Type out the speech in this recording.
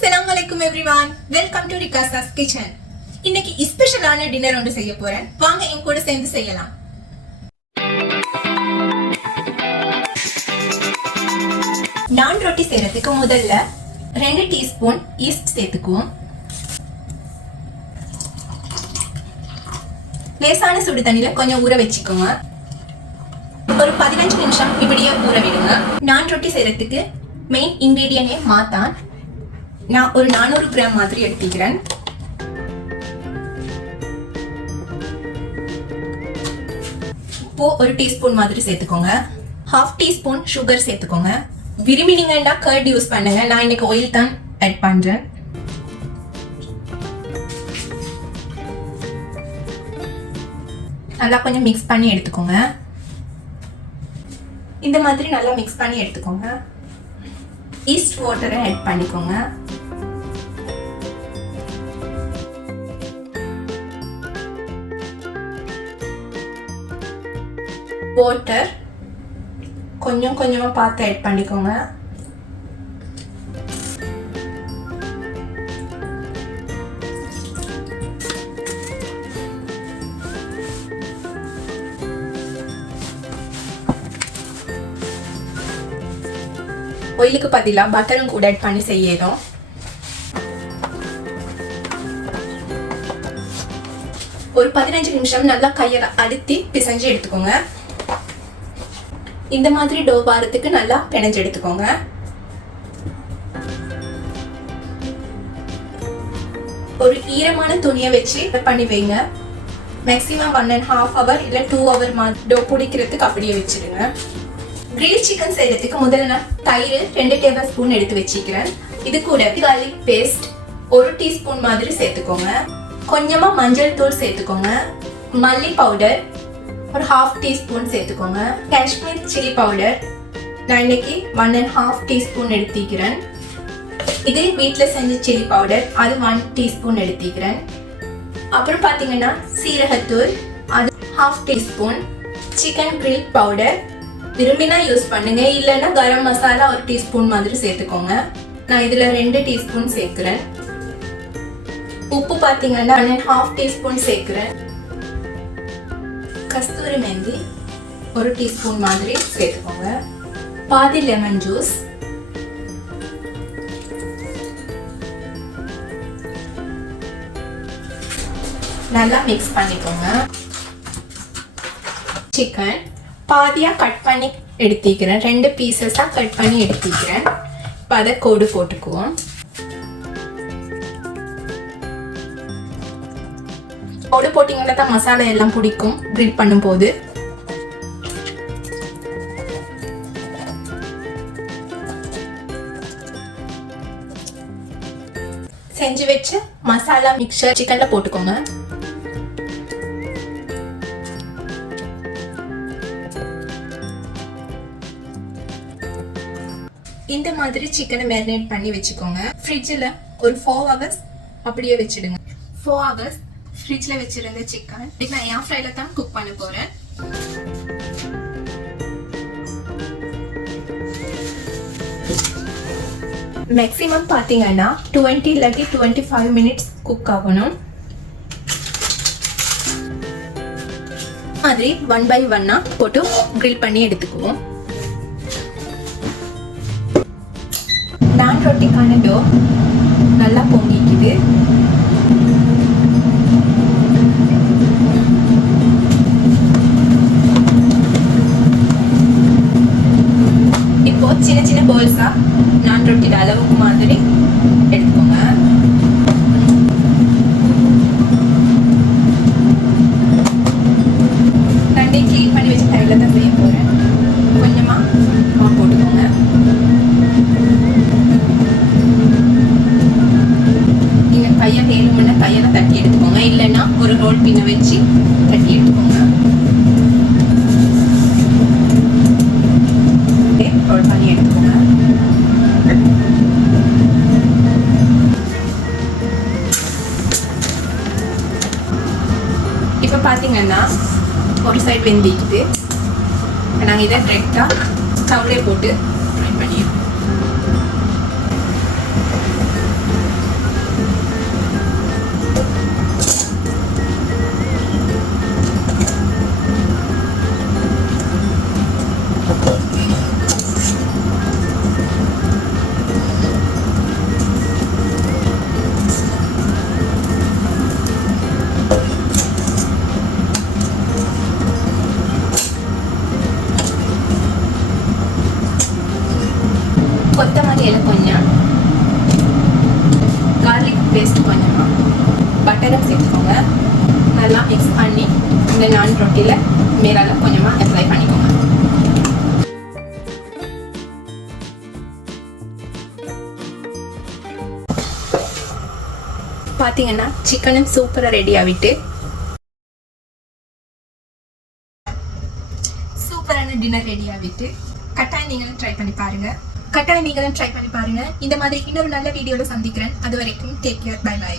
Assalamualaikum everyone. Welcome to Rikasa's Kitchen. இன்னைக்கு ஸ்பெஷலான dinner ஒன்று செய்ய போறேன். வாங்க என் கூட சேர்ந்து செய்யலாம். நான் ரொட்டி செய்யறதுக்கு முதல்ல 2 டீஸ்பூன் ஈஸ்ட் சேர்த்துக்குவோம். லேசான சுடு தண்ணியில கொஞ்சம் ஊற வச்சுக்கோங்க. ஒரு 15 நிமிஷம் இப்படியே ஊற விடுங்க. நான் ரொட்டி செய்யறதுக்கு மெயின் இன்கிரீடியன்டே மாத்தான். நான் ஒரு 400 கிராம் மாதிரி எடுத்துக்கிறேன். இப்போ ஒரு டீஸ்பூன் மாதிரி சேர்த்துக்கோங்க. 1/2 டீஸ்பூன் சுகர் சேர்த்துக்கோங்க. விரும்பினீங்கன்னா கர்ட் யூஸ் பண்ணுங்க. நான் இன்னைக்கு ஆயில் தான் ஆட் பண்றேன். நல்லா கொஞ்சம் மிக்ஸ் பண்ணி எடுத்துக்கோங்க. இந்த மாதிரி நல்லா மிக்ஸ் பண்ணி எடுத்துக்கோங்க. ஈஸ்ட் வாட்டரை ஆட் பண்ணிக்கோங்க. வாட்டர் கொஞ்சம் கொஞ்சமா பார்த்து ஆட் பண்ணிக்கோங்க. ஆயிலுக்கு பதிலா பட்டரும் கூட ஆட் பண்ணி செய்யறோம். ஒரு 15 நிமிஷம் நல்லா கையால அழுத்தி பிசைஞ்சு எடுத்துக்கோங்க. இந்த மாதிரி டோ வாரத்துக்கு நல்லா பிணைஞ்சு எடுத்துக்கோங்க. ஒரு ஈரமான துணியை வச்சு பண்ணி வைங்க. மேக்ஸிமம் 1.5 hour இல்ல 2 hour டோ பிடிக்கிறதுக்கு அப்படியே வச்சிருங்க. கிரில் சிக்கன் செய்யறதுக்கு முதல்ல நான் தயிர் 2 டேபிள் ஸ்பூன் எடுத்து வச்சுக்கிறேன். இது கூட garlic பேஸ்ட் 1 டீஸ்பூன் மாதிரி சேர்த்துக்கோங்க. கொஞ்சமா மஞ்சள் தூள் சேர்த்துக்கோங்க. மல்லி பவுடர் ஒரு 1/2 டீஸ்பூன் சேர்த்துக்கோங்க. காஷ்மீர் சில்லி பவுடர் நான் இன்னைக்கு 1.5 டீஸ்பூன் எடுத்துக்கிறேன். இது வீட்டில் செஞ்ச சில்லி பவுடர், அது 1 டீஸ்பூன் எடுத்துக்கிறேன். அப்புறம் பார்த்தீங்கன்னா சீரகத்தூள் அது 1/2 டீஸ்பூன். சிக்கன் கிரில் பவுடர் விரும்பினா யூஸ் பண்ணுங்க, இல்லைன்னா கரம் மசாலா 1 டீஸ்பூன் மாதிரி சேர்த்துக்கோங்க. நான் இதில் 2 டீஸ்பூன் சேர்க்குறேன். உப்பு பார்த்தீங்கன்னா 1.5 டீஸ்பூன் சேர்க்குறேன். கஸ்தூரி மெந்தி 1 டீஸ்பூன் மாதிரி சேர்த்துக்கோங்க. பாதி லெமன் ஜூஸ், நல்லா மிக்ஸ் பண்ணிக்கோங்க. சிக்கன் பாதியா கட் பண்ணி எடுத்துக்கிறேன். 2 பீசஸா கட் பண்ணி எடுத்துக்கிறேன். இப்போ அதை கோடு போட்டுக்குவோம். கோடு போட்டிங்கன்னா தான் மசாலா எல்லாம் பிடிக்கும் கிரில் பண்ணும்போது. செஞ்சு வச்சு மசாலா மிக்சர் சிக்கன்ல போட்டுக்கோங்க. இந்த மாதிரி சிக்கனை மேரினேட் பண்ணி வச்சுக்கோங்க. ஃப்ரிட்ஜில் ஒரு 4 hours அப்படியே வச்சிடுங்க. 4 hours ஃப்ரிட்ஜில் வச்சிருந்த சிக்கன் நான் ஏர் ஃப்ரைல தான் குக் பண்ண போறேன். மேக்ஸிமம் பார்த்தீங்கன்னா 20 இல்லாட்டி 25 மினிட்ஸ் குக் ஆகணும். மாதிரி 1 by 1 போட்டு கிரில் பண்ணி எடுத்துக்குவோம். நான் ரொட்டிக்கான டோ நல்லா பொங்கிக்குது. இப்போ சின்ன சின்ன பால்ஸா நான் ரொட்டியோட அளவுக்கு மாதிரி எடுத்துக்கோங்க. தண்ணி க்ளீன் பண்ணி வச்சு கையில் தான் செய்ய போறேன். கொஞ்சமா போட்டுக்கோங்க. நீங்க கையை வேணும்னா கையில தட்டி எடுத்துக்கோங்க, இல்லைன்னா ஒரு ரோல் பின்ன வச்சு தட்டி எடுத்துக்கோங்க. ரோல் பண்ணி எடுத்துக்கோங்க. இப்போ பார்த்தீங்கன்னா ஒரு சைடு வெந்திக்குது. நாங்கள் இதை கரெக்டாக ஸ்டவ்லேயே போட்டு ஃப்ரை பண்ணிடுவோம். பேஸ்ட் கொஞ்சமாக பட்டரும் சேர்த்துக்கோங்க. நல்லா மிக்ஸ் பண்ணி இந்த நான் ரொட்டியில் மேலால கொஞ்சமாக அப்ளை பண்ணிக்கோங்க. பார்த்தீங்கன்னா சிக்கனும் சூப்பராக ரெடி ஆகிட்டு சூப்பரான டின்னர் ரெடி ஆகிட்டு கட்டாயம் நீங்களும் ட்ரை பண்ணி பாருங்க. இந்த மாதிரி இன்னொரு நல்ல வீடியோவில் சந்திக்கிறேன். அது வரைக்கும் டேக் கேர். By by.